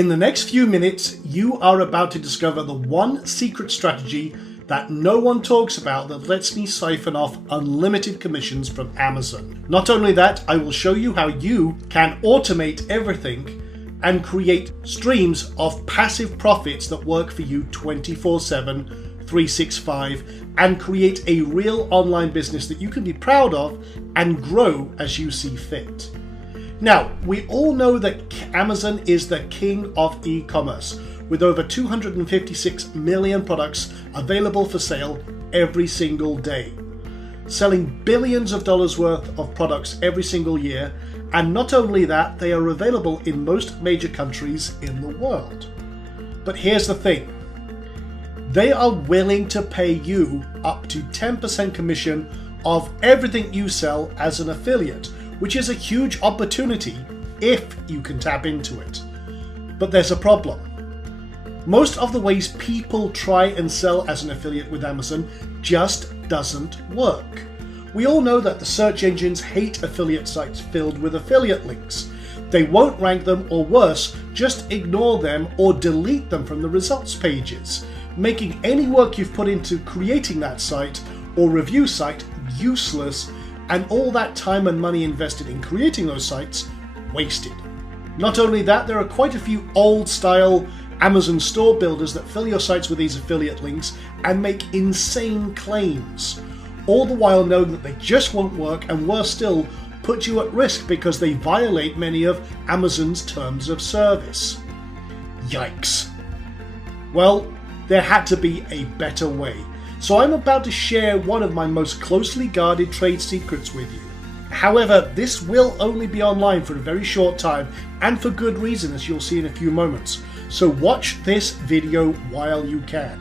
In the next few minutes, you are about to discover the one secret strategy that no one talks about that lets me siphon off unlimited commissions from Amazon. Not only that, I will show you how you can automate everything and create streams of passive profits that work for you 24/7, 365, and create a real online business that you can be proud of and grow as you see fit. Now, we all know that Amazon is the king of e-commerce, with over 256 million products available for sale every single day, selling billions of dollars worth of products every single year, and not only that, they are available in most major countries in the world. But here's the thing. They are willing to pay you up to 10% commission of everything you sell as an affiliate, which is a huge opportunity if you can tap into it. But there's a problem. Most of the ways people try and sell as an affiliate with Amazon just doesn't work. We all know that the search engines hate affiliate sites filled with affiliate links. They won't rank them, or worse, just ignore them or delete them from the results pages, making any work you've put into creating that site or review site useless, and all that time and money invested in creating those sites wasted. Not only that, there are quite a few old style Amazon store builders that fill your sites with these affiliate links and make insane claims, all the while knowing that they just won't work, and worse still, put you at risk because they violate many of Amazon's terms of service. Yikes. Well, there had to be a better way. So I'm about to share one of my most closely guarded trade secrets with you. However, this will only be online for a very short time, and for good reason, as you'll see in a few moments. So watch this video while you can.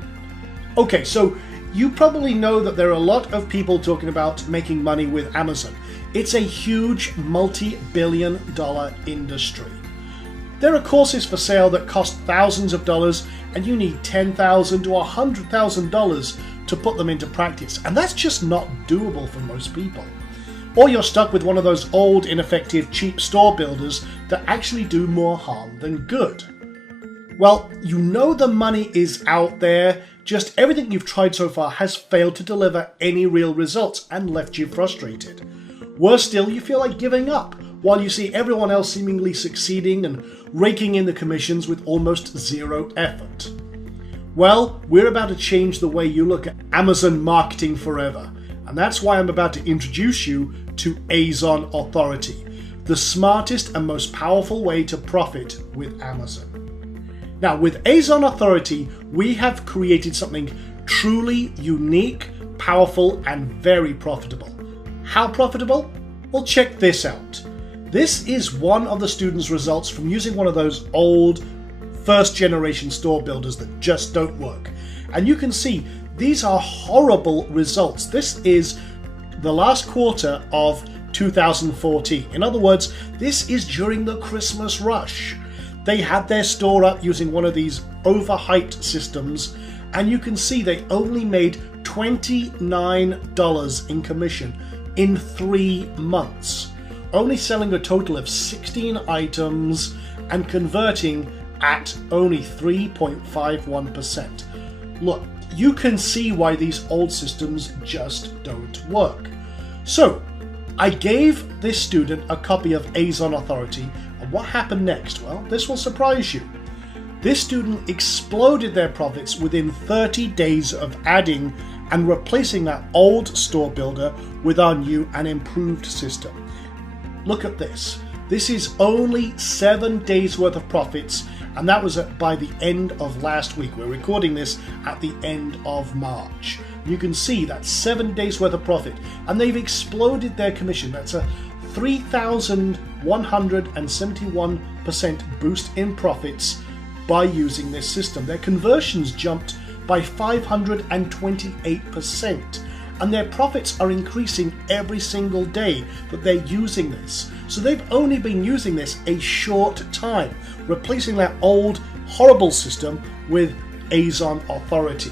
Okay, so you probably know that there are a lot of people talking about making money with Amazon. It's a huge multi-billion-dollar industry. There are courses for sale that cost thousands of dollars, and you need $10,000 to $100,000 to put them into practice, and that's just not doable for most people. Or you're stuck with one of those old, ineffective, cheap store builders that actually do more harm than good. Well, you know the money is out there, just everything you've tried so far has failed to deliver any real results and left you frustrated. Worse still, you feel like giving up, while you see everyone else seemingly succeeding and raking in the commissions with almost zero effort. Well, we're about to change the way you look at Amazon marketing forever, and that's why I'm about to introduce you to Azon Authority, the smartest and most powerful way to profit with Amazon. Now, with Azon Authority, we have created something truly unique, powerful, and very profitable. How profitable? Well, check this out. This is one of the students' results from using one of those old first-generation store builders that just don't work. And you can see these are horrible results. This is the last quarter of 2014. In other words, this is during the Christmas rush. They had their store up using one of these overhyped systems, and you can see they only made $29 in commission in 3 months, only selling a total of 16 items and converting at only 3.51%. Look, you can see why these old systems just don't work. So, I gave this student a copy of Azon Authority, and what happened next? Well, this will surprise you. This student exploded their profits within 30 days of adding and replacing that old store builder with our new and improved system. Look at this. This is only 7 days worth of profits, and that was by the end of last week. We're recording this at the end of March. You can see that's 7 days worth of profit, and they've exploded their commission. That's a 3,171% boost in profits by using this system. Their conversions jumped by 528%, and their profits are increasing every single day that they're using this. So they've only been using this a short time, replacing that old horrible system with Azon Authority.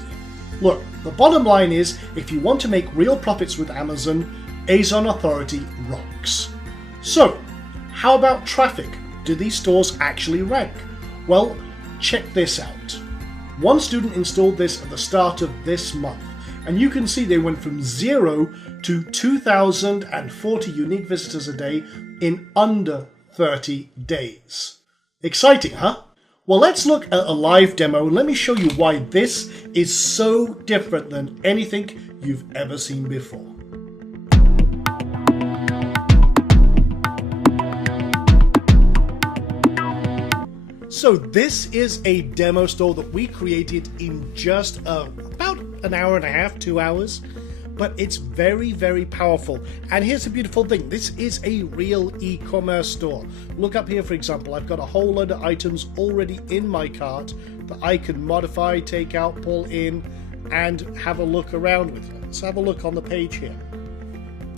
Look, the bottom line is, if you want to make real profits with Amazon, Azon Authority rocks. So, how about traffic? Do these stores actually rank? Well, check this out. One student installed this at the start of this month, and you can see they went from 0 to 2,040 unique visitors a day in under 30 days. Exciting, huh? Well, let's look at a live demo and let me show you why this is so different than anything you've ever seen before. So this is a demo store that we created in just about an hour and a half, 2 hours. But it's very, very powerful. And here's the beautiful thing. This is a real e-commerce store. Look up here, for example. I've got a whole load of items already in my cart that I can modify, take out, pull in, and have a look around with. Let's have a look on the page here.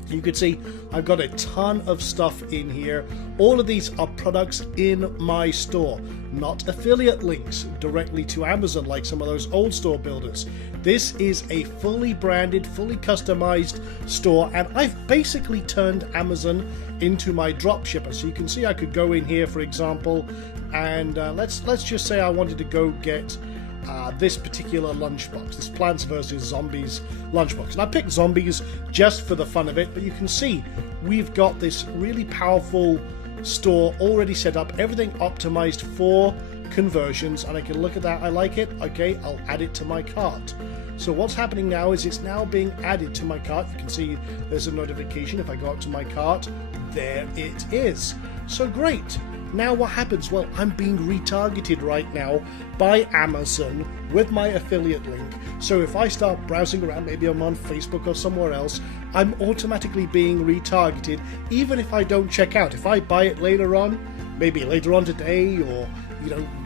You can see I've got a ton of stuff in here. All of these are products in my store, not affiliate links directly to Amazon like some of those old store builders. This is a fully branded, fully customized store, and I've basically turned Amazon into my dropshipper. So you can see I could go in here, for example, and let's just say I wanted to go get this particular lunchbox, this Plants vs. Zombies lunchbox. And I picked zombies just for the fun of it, but you can see we've got this really powerful store already set up, everything optimized for conversions, and I can look at that. I like it. Okay, I'll add it to my cart. So what's happening now is it's now being added to my cart. You can see there's a notification. If I go up to my cart, there it is. So great. Now what happens? Well, I'm being retargeted right now by Amazon with my affiliate link. So if I start browsing around, maybe I'm on Facebook or somewhere else, I'm automatically being retargeted, even if I don't check out. If I buy it later on, maybe later on today, or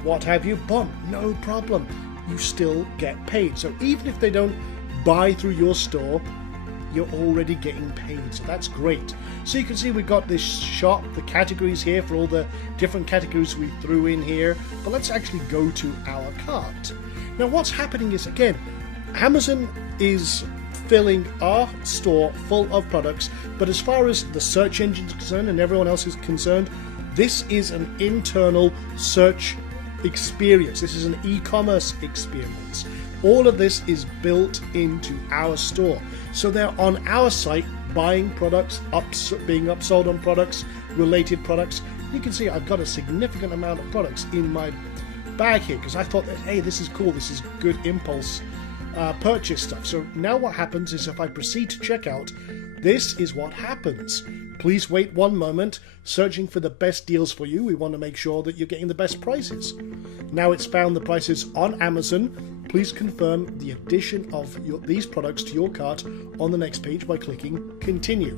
what have you, boom, no problem. You still get paid. So even if they don't buy through your store, you're already getting paid, so that's great. So you can see we've got this shop, the categories here for all the different categories we threw in here, but let's actually go to our cart. Now what's happening is, again, Amazon is filling our store full of products, but as far as the search engine is concerned and everyone else is concerned, this is an internal search experience. This is an e-commerce experience. All of this is built into our store. So they're on our site buying products, being upsold on products, related products. You can see I've got a significant amount of products in my bag here because I thought that, hey, this is cool, this is good impulse purchase stuff. So now what happens is if I proceed to checkout, this is what happens. Please wait 1 moment, searching for the best deals for you. We want to make sure that you're getting the best prices. Now it's found the prices on Amazon. Please confirm the addition of these products to your cart on the next page by clicking continue.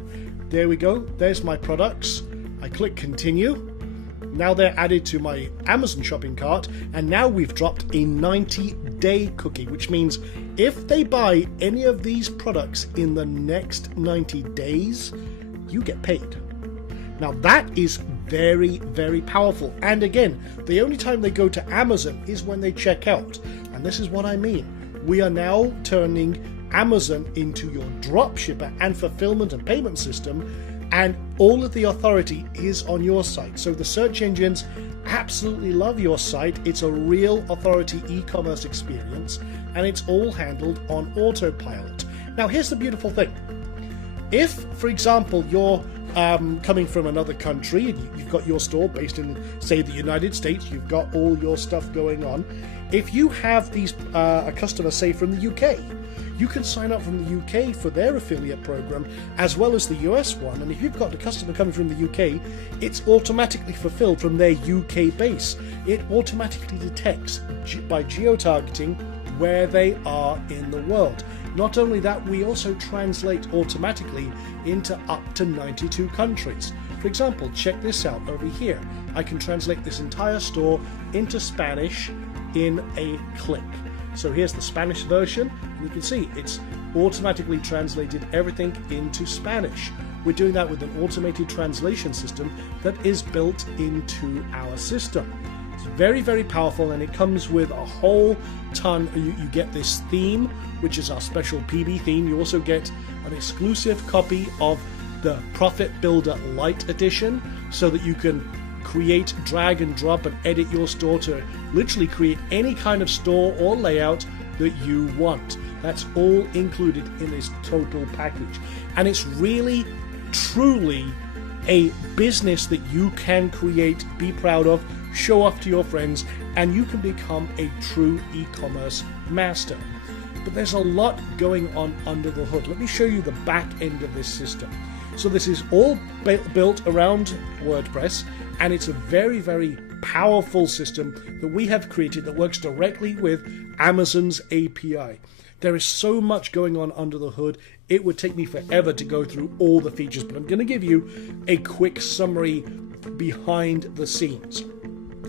There we go. There's my products. I click continue. Now they're added to my Amazon shopping cart, and now we've dropped a 90-day cookie, which means if they buy any of these products in the next 90 days, you get paid. Now that is very, very powerful. And again, the only time they go to Amazon is when they check out. And this is what I mean. We are now turning Amazon into your dropshipper and fulfillment and payment system, and all of the authority is on your site. So the search engines absolutely love your site. It's a real authority e-commerce experience, and it's all handled on autopilot. Now here's the beautiful thing. If, for example, you're coming from another country, and you've got your store based in, say, the United States, you've got all your stuff going on. If you have a customer, say, from the UK, you can sign up from the UK for their affiliate program as well as the US one. And if you've got a customer coming from the UK, it's automatically fulfilled from their UK base. It automatically detects by geo-targeting where they are in the world. Not only that, we also translate automatically into up to 92 countries. For example, check this out over here. I can translate this entire store into Spanish in a click. So here's the Spanish version, and you can see it's automatically translated everything into Spanish. We're doing that with an automated translation system that is built into our system. It's very, very powerful, and it comes with a whole ton. You get this theme, which is our special PB theme. You also get an exclusive copy of the Profit Builder Lite edition, so that you can create, drag and drop and edit your store to literally create any kind of store or layout that you want. That's all included in this total package. And it's really, truly a business that you can create, be proud of, show off to your friends, and you can become a true e-commerce master. But there's a lot going on under the hood. Let me show you the back end of this system. So this is all built around WordPress, and it's a very, very powerful system that we have created that works directly with Amazon's API. There is so much going on under the hood, it would take me forever to go through all the features, but I'm going to give you a quick summary behind the scenes.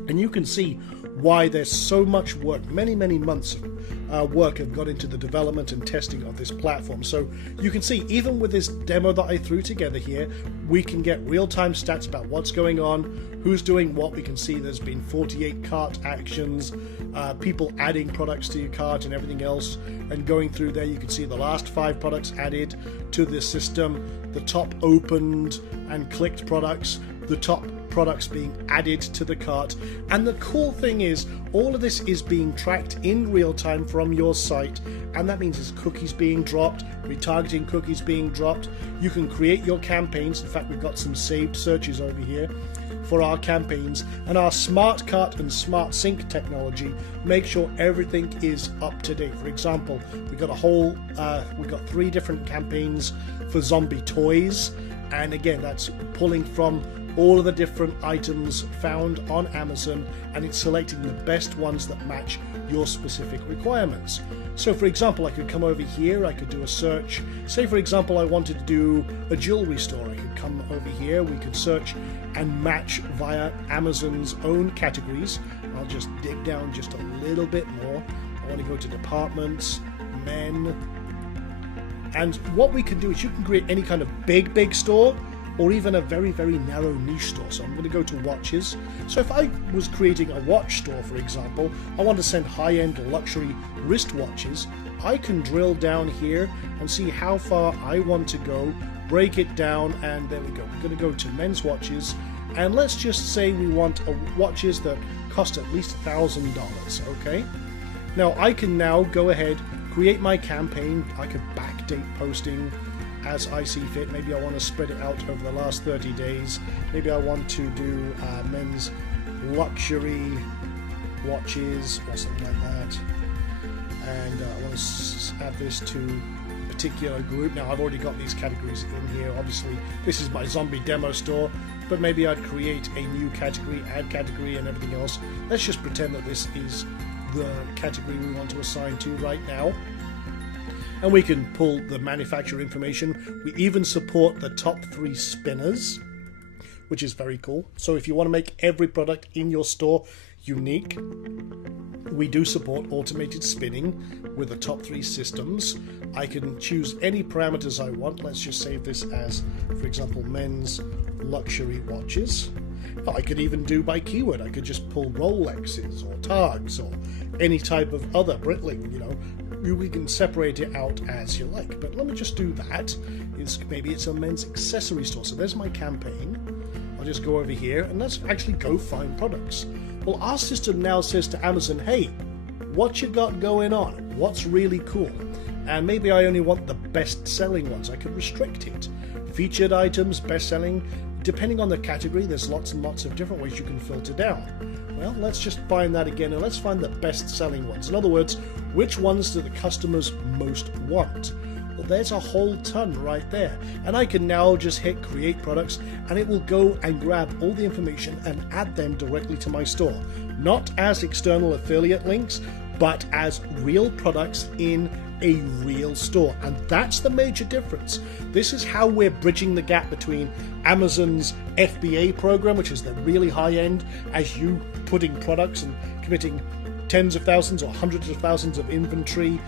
And you can see why there's so much work, many months of work have gone into the development and testing of this platform. So you can see, even with this demo that I threw together here, we can get real-time stats about what's going on, who's doing what. We can see there's been 48 cart actions, people adding products to your cart and everything else. And going through there, you can see the last 5 products added to the system, the top opened and clicked products, the top products being added to the cart. And the cool thing is, all of this is being tracked in real time from your site, and that means there's cookies being dropped, retargeting cookies being dropped. You can create your campaigns. In fact, we've got some saved searches over here for our campaigns, and our smart cart and smart sync technology make sure everything is up to date. For example, we've got 3 different campaigns for zombie toys, and again, that's pulling from all of the different items found on Amazon, and it's selecting the best ones that match your specific requirements. So for example, I could come over here, I could do a search. Say for example, I wanted to do a jewelry store. I could come over here, we could search and match via Amazon's own categories. I'll just dig down just a little bit more. I want to go to departments, men. And what we can do is you can create any kind of big store, or even a very narrow niche store. So I'm going to go to watches. So if I was creating a watch store, for example, I want to send high-end luxury wristwatches, I can drill down here and see how far I want to go, break it down, and there we go. We're going to go to men's watches, and let's just say we want watches that cost at least $1,000, okay? Now I can now go ahead, create my campaign. I could backdate posting as I see fit. Maybe I want to spread it out over the last 30 days. Maybe I want to do men's luxury watches or something like that. And I want to add this to a particular group. Now I've already got these categories in here. Obviously this is my zombie demo store, but maybe I'd create a new category, add category and everything else. Let's just pretend that this is the category we want to assign to right now. And we can pull the manufacturer information. We even support the top 3 spinners, which is very cool. So if you want to make every product in your store unique, we do support automated spinning with the top 3 systems. I can choose any parameters I want. Let's just save this as, for example, men's luxury watches. I could even do by keyword. I could just pull Rolexes or Targs or any type of other Breitling, we can separate it out as you like. But let me just do that. Maybe it's a men's accessory store. So there's my campaign. I'll just go over here and let's actually go find products. Well, our system now says to Amazon, hey, what you got going on? What's really cool? And maybe I only want the best-selling ones. I can restrict it. Featured items, best-selling. Depending on the category, there's lots and lots of different ways you can filter down. Well, let's just find that again, and let's find the best-selling ones. In other words, which ones do the customers most want? Well, there's a whole ton right there. And I can now just hit create products, and it will go and grab all the information and add them directly to my store. Not as external affiliate links, but as real products in a real store. And that's the major difference. This is how we're bridging the gap between Amazon's FBA program, which is the really high end, as you putting products and committing tens of thousands or hundreds of thousands of inventory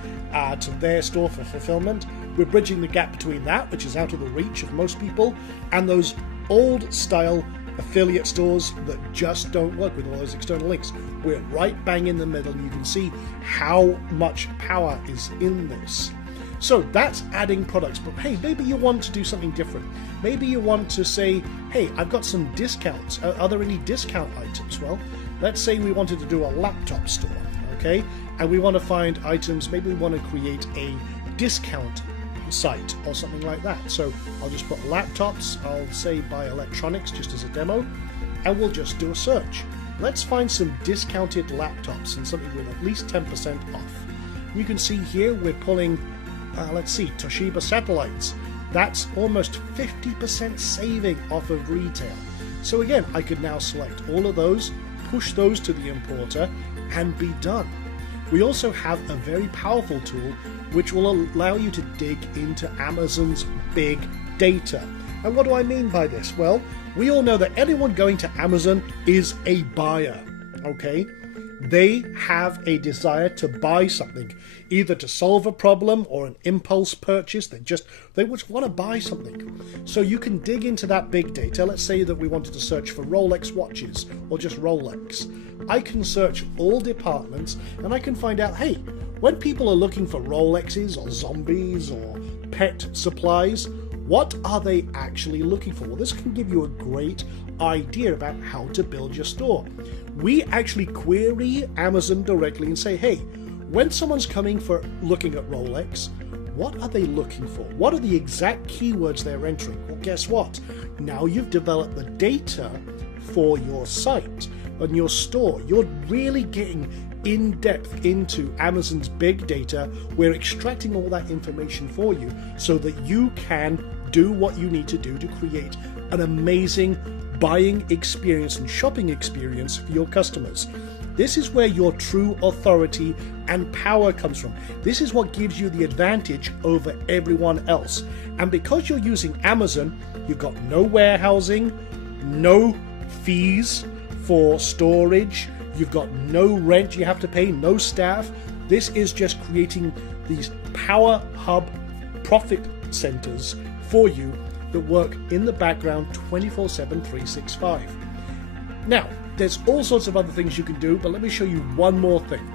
to their store for fulfillment. We're bridging the gap between that, which is out of the reach of most people, and those old style affiliate stores that just don't work with all those external links. We're right bang in the middle, and you can see how much power is in this. So that's adding products, but hey, maybe you want to do something different. Maybe you want to say, hey, I've got some discounts. Are there any discount items? Well, let's say we wanted to do a laptop store, okay? And we want to find items, maybe we want to create a discount site or something like that. So I'll just put laptops, I'll say buy electronics just as a demo, and we'll just do a search. Let's find some discounted laptops and something with at least 10% off. You can see here we're pulling, let's see, Toshiba satellites. That's almost 50% saving off of retail. So again, I could now select all of those, push those to the importer, and be done. We also have a very powerful tool which will allow you to dig into Amazon's big data. And what do I mean by this? Well, we all know that anyone going to Amazon is a buyer, okay? They have a desire to buy something, either to solve a problem or an impulse purchase. They just want to buy something. So you can dig into that big data. Let's say that we wanted to search for Rolex watches or just Rolex. I can search all departments and I can find out, hey, when people are looking for Rolexes or zombies or pet supplies, what are they actually looking for? Well, this can give you a great idea about how to build your store. We actually query Amazon directly and say, hey, when someone's coming for looking at Rolex, what are they looking for? What are the exact keywords they're entering? Well, guess what? Now you've developed the data for your site and your store. You're really getting in depth into Amazon's big data. We're extracting all that information for you so that you can do what you need to do to create an amazing buying experience and shopping experience for your customers. This is where your true authority and power comes from. This is what gives you the advantage over everyone else. And because you're using Amazon, you've got no warehousing, no fees for storage, you've got no rent you have to pay, no staff. This is just creating these power hub profit centers for you that work in the background 24/7, 365. Now, there's all sorts of other things you can do, but let me show you one more thing.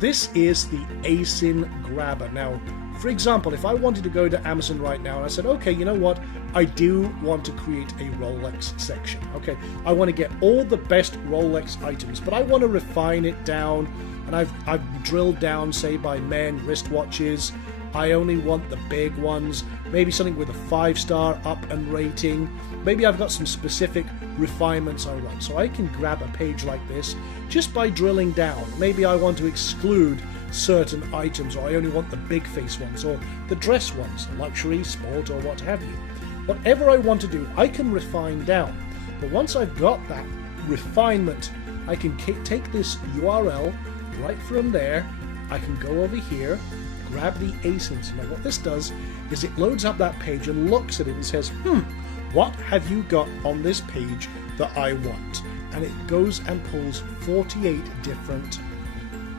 This is the ASIN grabber. Now, for example, if I wanted to go to Amazon right now and I said, okay, you know what? I do want to create a Rolex section. Okay, I want to get all the best Rolex items, but I want to refine it down, and I've drilled down, say, by men wristwatches. I only want the big ones, maybe something with a 5-star up and rating. Maybe I've got some specific refinements I want. So I can grab a page like this just by drilling down. Maybe I want to exclude certain items, or I only want the big face ones, or the dress ones, luxury, sport, or what have you. Whatever I want to do, I can refine down. But once I've got that refinement, I can take this URL right from there. I can go over here, grab the ASINs. Now what this does is it loads up that page and looks at it and says, what have you got on this page that I want? And it goes and pulls 48 different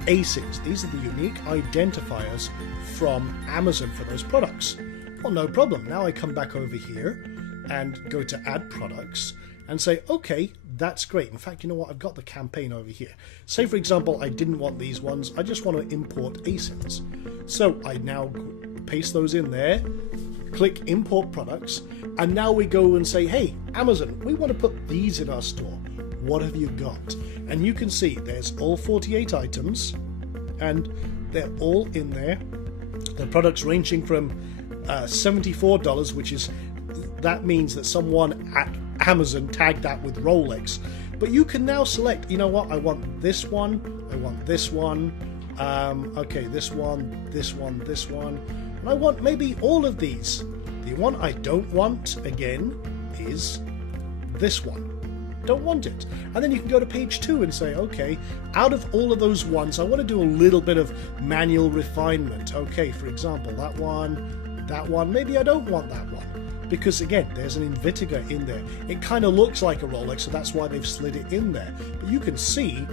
ASINs. These are the unique identifiers from Amazon for those products. Well, no problem. Now I come back over here and go to add products and say, okay, that's great. In fact, you know what? I've got the campaign over here. Say, for example, I didn't want these ones. I just want to import ASINs. So I now paste those in there, click import products, and now we go and say, hey, Amazon, we want to put these in our store. What have you got? And you can see there's all 48 items, and they're all in there. The products ranging from $74, which is, that means that someone at Amazon tagged that with Rolex. But you can now select, you know what, I want this one, I want this one, okay, this one, this one, this one, and I want maybe all of these. The one I don't want, again, is this one. Don't want it. And then you can go to page 2 and say, okay, out of all of those ones, I want to do a little bit of manual refinement. Okay, for example, that one, maybe I don't want that one. Because again, there's an Invicta in there. It kind of looks like a Rolex, so that's why they've slid it in there. But you can see,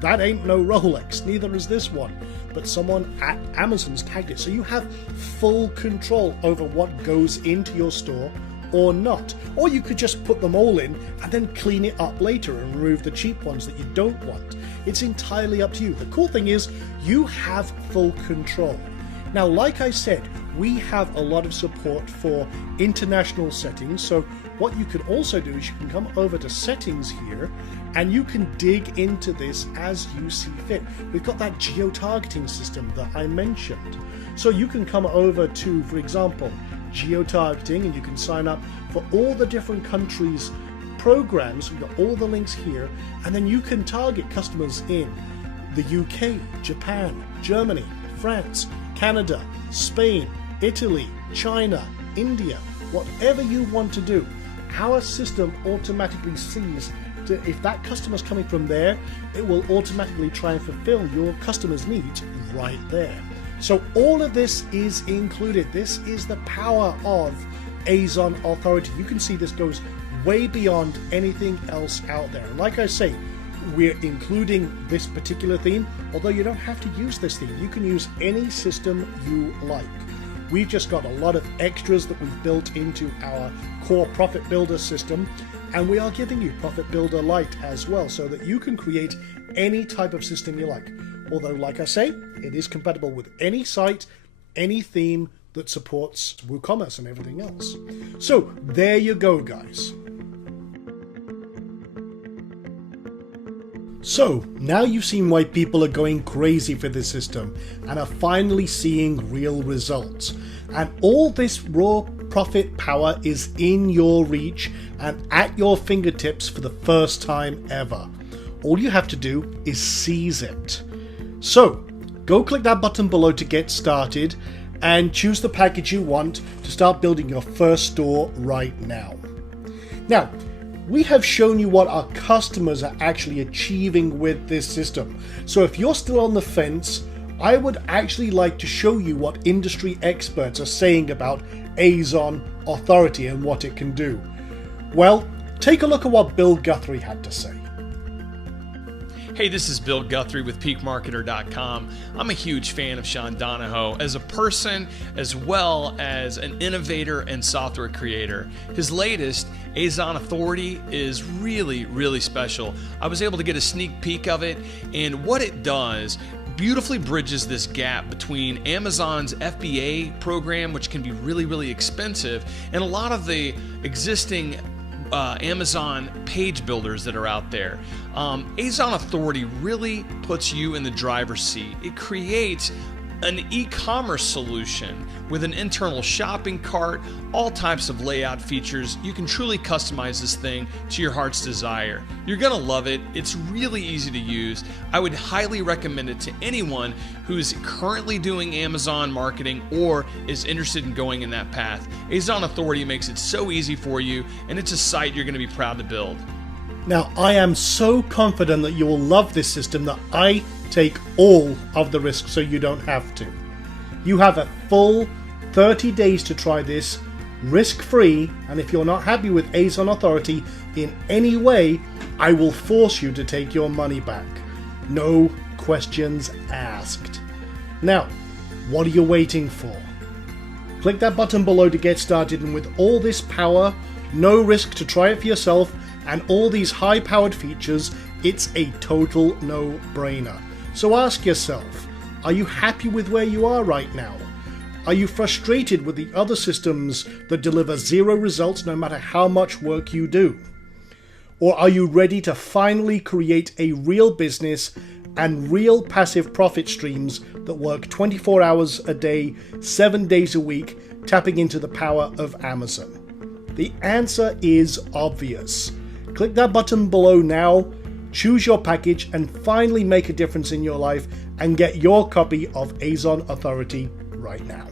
that ain't no Rolex, neither is this one. But someone at Amazon's tagged it. So you have full control over what goes into your store or not. Or you could just put them all in and then clean it up later and remove the cheap ones that you don't want. It's entirely up to you. The cool thing is you have full control. Now, like I said, we have a lot of support for international settings. So what you can also do is you can come over to settings here and you can dig into this as you see fit. We've got that geo-targeting system that I mentioned. So you can come over to, for example, geo-targeting, and you can sign up for all the different countries' programs. We've got all the links here, and then you can target customers in the UK, Japan, Germany, France, Canada, Spain, Italy, China, India, whatever you want to do. Our system automatically sees if that customer's coming from there, it will automatically try and fulfill your customer's needs right there. So all of this is included. This is the power of Azon Authority. You can see this goes way beyond anything else out there. And like I say, we're including this particular theme, although you don't have to use this theme. You can use any system you like. We've just got a lot of extras that we've built into our core Profit Builder system, and we are giving you Profit Builder Lite as well, so that you can create any type of system you like. Although, like I say, it is compatible with any site, any theme that supports WooCommerce and everything else. So there you go, guys. So now you've seen why people are going crazy for this system and are finally seeing real results. And all this raw profit power is in your reach and at your fingertips for the first time ever. All you have to do is seize it. So go click that button below to get started and choose the package you want to start building your first store right now. Now, we have shown you what our customers are actually achieving with this system. So if you're still on the fence, I would actually like to show you what industry experts are saying about Azon Authority and what it can do. Well, take a look at what Bill Guthrie had to say. Hey, this is Bill Guthrie with PeakMarketer.com. I'm a huge fan of Sean Donahoe as a person as well as an innovator and software creator. His latest, Azon Authority, is really, really special. I was able to get a sneak peek of it, and what it does beautifully bridges this gap between Amazon's FBA program, which can be really, really expensive, and a lot of the existing Amazon page builders that are out there. Azon Authority really puts you in the driver's seat. It creates an e-commerce solution with an internal shopping cart, all types of layout features. You can truly customize this thing to your heart's desire. You're gonna love it. It's really easy to use. I would highly recommend it to anyone who's currently doing Amazon marketing or is interested in going in that path. Azon Authority makes it so easy for you, and it's a site you're gonna be proud to build. Now, I am so confident that you will love this system that I take all of the risk so you don't have to. You have a full 30 days to try this risk-free, and if you're not happy with Azon Authority in any way, I will force you to take your money back. No questions asked. Now, what are you waiting for? Click that button below to get started, and with all this power, no risk to try it for yourself, and all these high-powered features, it's a total no-brainer. So ask yourself, are you happy with where you are right now? Are you frustrated with the other systems that deliver zero results no matter how much work you do? Or are you ready to finally create a real business and real passive profit streams that work 24 hours a day, 7 days a week, tapping into the power of Amazon? The answer is obvious. Click that button below now, choose your package, and finally make a difference in your life and get your copy of Azon Authority right now.